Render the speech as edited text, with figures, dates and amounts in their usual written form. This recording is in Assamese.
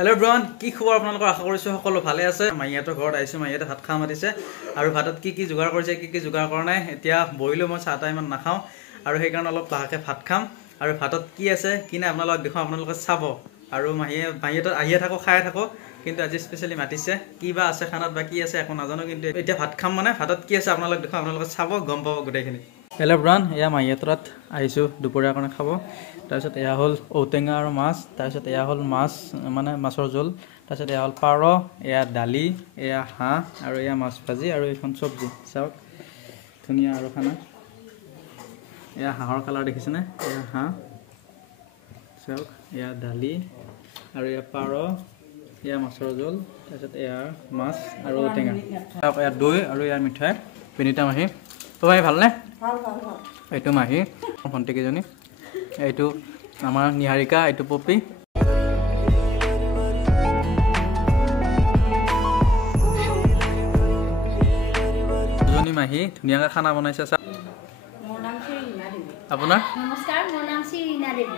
हेलो एवरीवन কি খবৰ আপোনালোকৰ আশা কৰিছো সকলো ভালে আছে মাইয়াতৰ ঘৰত আইছো মাইয়াতে ভাত খা মাতিছে আৰু ভাতত কি যোগাৰ কৰিছে কি যোগাৰ কৰা নাই এতিয়া বহিলো মই চাহটা ইমান নাখাও আৰু সেই কাৰণে অলপ লাহেকে ভাত খাম আৰু ভাতত কি আছে কি নাই আপোনালোকক দেখুৱা আপোনালোকে চাব আৰু মাইয়াতৰ আহিয়ে থাকো খাই থাকো কিন্তু আজি স্পেশালি মাতিছে কিবা আছে খানাত বা কি আছে একো নাজানো কিন্তু এতিয়া ভাত খাম মানে ভাতত কি আছে আপোনালোকক দেখুৱা আপোনালোকে চাব গম পাব গোটেইখিনি हेलो एवरीवन या माइयातरात आइसु दुपरिया কাৰণে খাব তাৰপিছত এয়া হল ঔটেঙা আৰু মাছ তাৰপিছত এয়া হল মাছ মানে মাছৰ জোল তাৰপিছত এয়া হল পাৰ এয়া দালি এয়া হাঁহ আৰু এয়া মাছ ভাজি আৰু এখন সবজি চাওক ধুনিয়া আৰু খানা এয়া হাঁহৰ কালাৰ দেখিছেনে এয়া হাঁহ চাওক এয়া দালি আৰু এয়া পাৰ এয়া মাছৰ জোল তাৰপিছত এয়া মাছ আৰু ঔটেঙা চাওক এয়া দৈ আৰু এয়া মিঠাই পিনিতা মাহি তো ভাই ভালনে এইটো মাহি ভণ্টি কেইজনী এইটো আমাৰ নিহাৰিকা এইটো পপি দুজনী মাহি ধুনীয়াকৈ খানা বনাইছে আপোনাৰ নমস্কাৰ মোৰ নাম শ্ৰী ৰীনা দেৱী